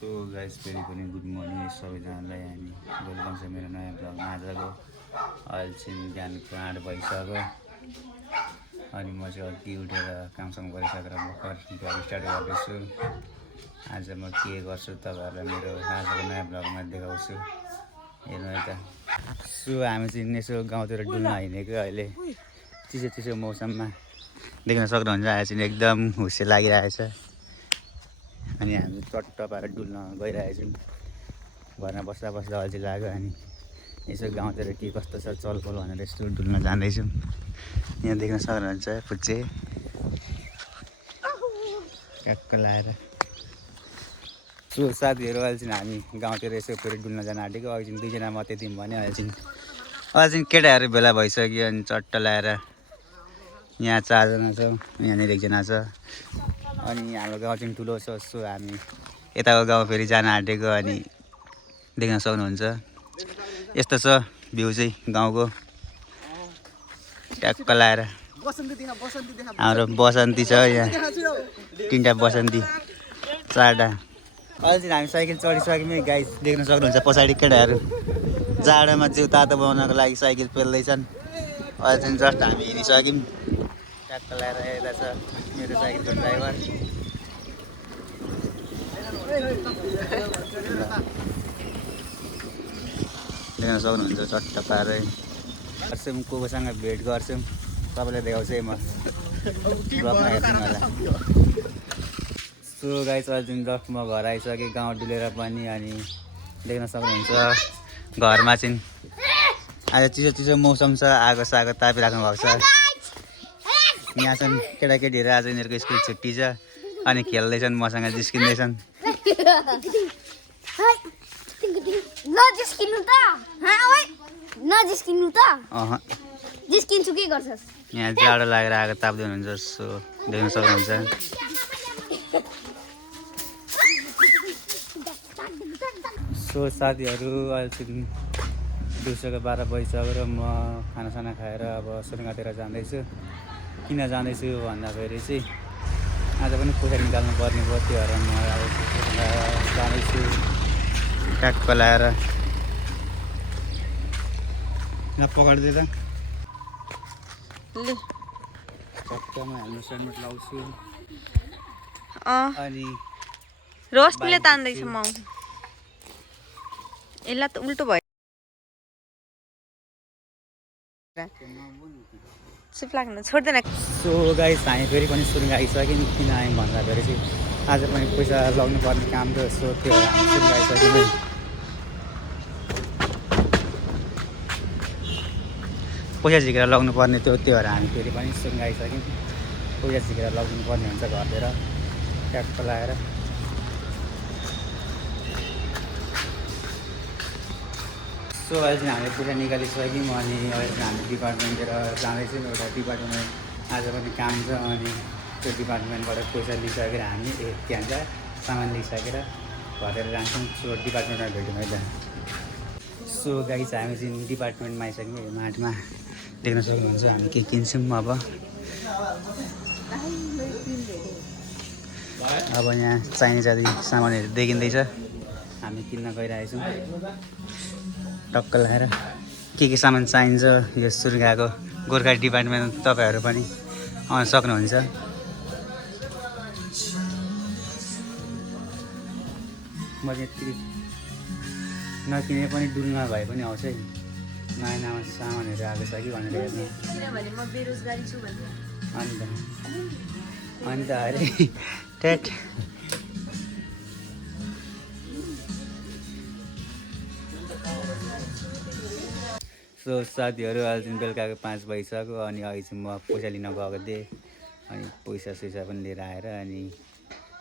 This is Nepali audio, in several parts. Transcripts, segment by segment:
सो गाइस फेरि पनि गुड मर्निङ सबैजनालाई अनि वेलकम छ मेरो नयाँ ब्लगमा। आजको अहिले चाहिँ बिहानको 8 भइसक्यो अनि म चाहिँ अघि उठेर कामसँग गरिसकेर भर्खर ब्लग स्टार्ट गर्दैछु। आज म के गर्छु तपाईँहरूलाई मेरो आजको नयाँ ब्लगमा देखाउँछु। हेर्नु है त। सो हामी चाहिँ यसो गाउँतिर डुल्न हिँडेको अहिले चिसो चिसो मौसममा देख्न सक्नुहुन्छ। आज चाहिँ एकदम हुस्से लागिरहेछ अनि हामी चट्ट पारेर डुल्न गइरहेछौँ। घरमा बस्दा बस्दा अल्छी लाग्यो अनि यसो गाउँतिर के कस्तो छ चलपल भनेर यस्तो डुल्न जाँदैछौँ। यहाँ देख्न सक्नुहुन्छ फुच्चे ट्याक्क लाएर। सो साथीहरू अहिले चाहिँ हामी गाउँतिर यसो फेरि डुल्न जान आँटेको। अघि चाहिँ 2 जना मात्रै थियौँ भने अहिले चाहिँ केटाहरू भेला भइसक्यो अनि चट्ट लाएर यहाँ 4 जना छौँ, यहाँनिर 1 जना छ अनि हाम्रो गाउँ चाहिँ ठुलो छ। सो हामी यताको गाउँ फेरि जान आँटेको अनि देख्न सक्नुहुन्छ यस्तो छ भ्यू चाहिँ गाउँको ट्याक्क लाएर। हाम्रो बसन्ती छ यहाँ 3टा बसन्ती 4टा। अहिले चाहिँ हामी साइकल चढिसक्यौँ गाइस, देख्न सक्नुहुन्छ पछाडि केटाहरू जाडोमा जिउ तातो बनाउनको लागि साइकल पेल्दैछन्। अहिले चाहिँ जस्ट हामी हिँडिसक्यौँ ट्याक्क लाएर। यता छ मेरो साइकलको ड्राइभर। देख्न सक्नुहुन्छ चट्ट पारै गर्छौँ कोसँग भेट गर्छौँ तपाईँलाई देखाउँछु है म ब्लगमा हेर्छौँ होला। सो गाइस अहिले चाहिँ जस्ट म घर आइसकेँ गाउँ डुलेर पनि अनि देख्न सक्नुहुन्छ घरमा चाहिँ आज चिसो चिसो मौसम छ। आगो सागो तापिराख्नु भएको छ। यहाँ चाहिँ केटाकेटीहरू आज यिनीहरूको स्कुल छुट्टी छ अनि खेल्दैछन् मसँग जिस्किँदैछन्। यहाँ जाडो लागेर आगो ताप्दै हुनुहुन्छ। सो देख्न सक्नुहुन्छ। सो साथीहरू अहिले चाहिँ दिउँसोको 12 बजिसक्यो र म खानासाना खाएर अब सुरुङातिर जाँदैछु। किन जाँदैछु भन्दाखेरि चाहिँ आज पनि पैसा निकाल्नु पर्ने भयो, त्यो भएर म जाँदैछु ट्याक्क लाएर। यहाँ पकाइदिए त चक्कमा हेल्मेट सेलमेट लाउँछु अनि रोस्टले तान्दैछ म। यसलाई त उल्टो भयो चुप लाग्नु छोड्दैन। सो गाइस हामी फेरि पनि सुरुङ आइसक्यौँ। किन आयौँ भन्दाखेरि चाहिँ आज पनि पैसा लग्नु पर्ने काम थियो। सो त्यो हामी सुरुङ आइसक्यौँ। पैसा झिकेर लग्नु पर्ने थियो, त्यो भएर हामी फेरि पनि सुरुङ आइसक्यौँ। पैसा झिकेर लग्नु पर्ने हुन्छ घरतिर ट्याक्क लाएर। सो अहिले चाहिँ हामीले पैसा निकालिसक्यौँ अनि अहिले चाहिँ हामी डिपार्टमेन्टतिर जाँदैछौँ। एउटा डिपार्टमेन्ट आज पनि काम छ अनि त्यो डिपार्टमेन्टबाट पैसा लिइसकेर हामी त्यहाँ चाहिँ सामान लिइसकेर घरतिर जान्छौँ। सो डिपार्टमेन्टमा भेट्यौँ है त। सो गाइस हामी चाहिँ डिपार्टमेन्टमा आइसक्यौँ। मार्टमा देख्न सक्नुहुन्छ हामी के किन्छौँ। अब यहाँ चाहिने जाति सामानहरू देखिँदैछ, हामी किन्न गइरहेछौँ टक्क लगाएर। के सामान चाहिन्छ यो सुर्गाको गोर्खा डिपार्टमेन्ट तपाईँहरू पनि आउन सक्नुहुन्छ। म चाहिँ नकिने पनि डुल्न भए पनि आउँछ है। नयाँ नयाँ सामानहरू आएको छ कि भनेर हेर्नु। किनभने म बेरोजगारी छु भन्ने। अन्त अरे ट्याट सो साथीहरू अहिले चाहिँ बेलुकाको 5 बजिसक्यो अनि अघि चाहिँ म पैसा लिन गएको थिएँ अनि पैसा सैसा पनि लिएर आएर अनि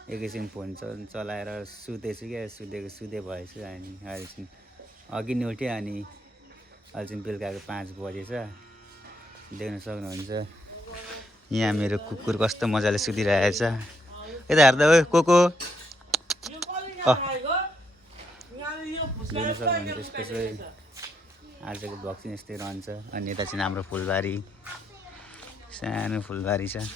एकैछिन फोन चलाएर सुतेछु क्या। सुते भएछु अनि अहिले चाहिँ अघि नै उठेँ अनि अहिले चाहिँ बेलुकाको 5 बजेछ। देख्न सक्नुहुन्छ यहाँ मेरो कुकुर कस्तो मजाले सुतिरहेछ। यता हेर्दा हो कोको देख्न सक्नुहुन्छ। त्यसपछि आजको भ्लग चाहिँ यस्तै रहन्छ। अनि यता चाहिँ हाम्रो फुलबारी, सानो फुलबारी छ।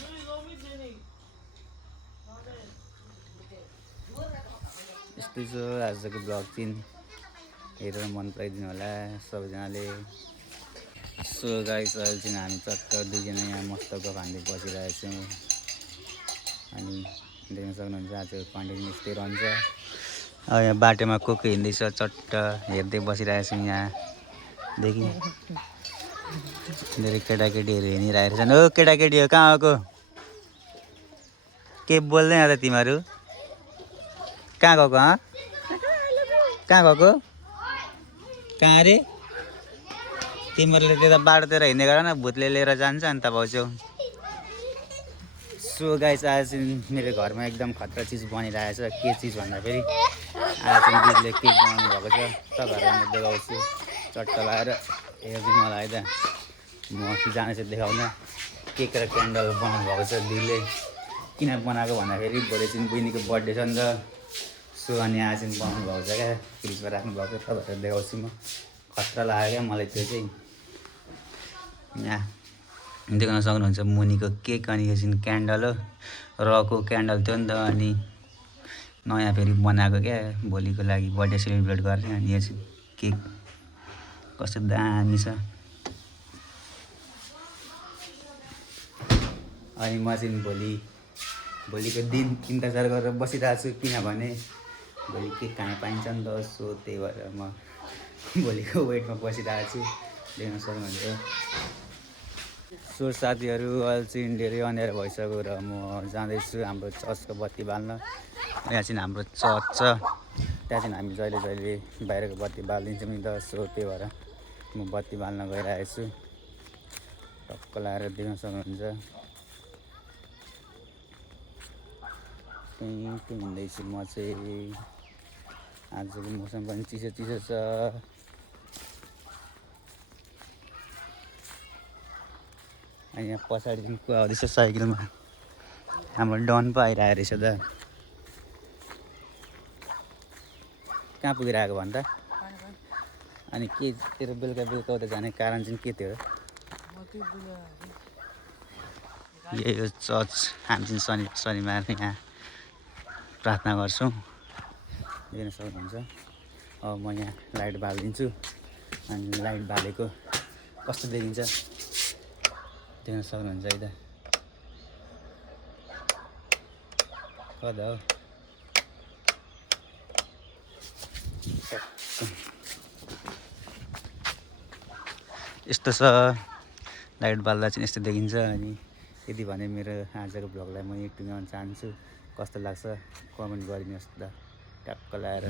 यस्तै छ आजको ब्लग चाहिँ हेरेर मन पराइदिनु होला सबैजनाले। सो गाइस अहिले चाहिँ हामी चट्ट दुईजना यहाँ मस्त गफ हान्दै बसिरहेको छौँ अनि देख्न सक्नुहुन्छ आजको कन्टेन्ट यस्तै रहन्छ। यहाँ बाटोमा को हिँड्दैछ चट्ट हेर्दै बसिरहेको छौँ यहाँदेखि धेरै केटाकेटीहरू हिँडिरहेको छन्। ओ केटाकेटी हो कहाँ आएको के बोल्दैन त तिमीहरू कहाँ गएको कहाँ गएको कहाँ अरे तिमीहरूले त्यता बाटोतिर हिँड्ने गर न भूतले लिएर जान्छ अन्त भाउछौ। सो गाइस आज चाहिँ मेरो घरमा एकदम खतरा चिज बनिरहेको छ। के चिज भन्दाखेरि आज चाहिँ दिदीले केक बनाउनु भएको छ। तपाईँहरूलाई म देखाउँछु चट्ट लगाएर हेरिदिनु होला है त। म जानेछु देखाउन केक र क्यान्डल बनाउनु भएको छ दिदीले। किन बनाएको भन्दाखेरि भोलि चाहिँ बहिनीको बर्थडे छ नि त। सो अनि आज चाहिँ बनाउनु भएको छ क्या फ्रिजमा राख्नु भएको। तपाईँहरूलाई देखाउँछु म खतरा लाग्यो क्या मलाई त्यो चाहिँ। यहाँ देख्न सक्नुहुन्छ मुनिको केक अनि यो चाहिँ क्यान्डल हो रको क्यान्डल थियो नि त अनि नयाँ फेरि बनाएको क्या भोलिको लागि बर्थडे सेलिब्रेट गर्ने। अनि यो चाहिँ केक कस्तो दामी छ। अनि म चाहिँ भोलिको दिन इन्तजार गरेर बसिरहेको छु किनभने भोलि केक खान पाइन्छ नि त। सो त्यही भएर म भोलिको वेटमा बसिरहेको छु देख्न सक्नुहुन्छ। सो साथीहरू अहिले चाहिँ धेरै अँध्यारो भइसक्यो र म जाँदैछु हाम्रो चर्चको बत्ती बाल्न। यहाँ चाहिँ हाम्रो चर्च छ त्यहाँ चाहिँ हामी जहिले जहिले बाहिरको बत्ती बालिदिन्छौँ नि त। सो त्यही भएर म बत्ती बाल्न गइरहेको छु टक्क लगाएर देख्न सक्नुहुन्छ। त्यहीँ हिँड्दैछु म चाहिँ। आजको मौसम पनि चिसो चिसो छ। अनि यहाँ पछाडि पनि को आउँदैछ साइकलमा हाम्रो डन पो आइरहेको रहेछ त। कहाँ पुगिरहेको भन् त? अनि के तेरो बेलुका बेलुका उता जाने कारण चाहिँ के थियो? यही हो चर्च। हामी चाहिँ शनिबार यहाँ प्रार्थना गर्छौँ देख्न सक्नुहुन्छ। अब म यहाँ लाइट बालिदिन्छु अनि लाइट बालेको कस्तो देखिन्छ देख्न सक्नुहुन्छ है त। कता हो यस्तो छ लाइट बाल्दा चाहिँ यस्तो देखिन्छ। अनि यदि भने मेरो आजको भ्लगलाई म यति गर्न चाहन्छु। कस्तो लाग्छ कमेन्ट गरिदिनुहोस् त टक्क लगाएर।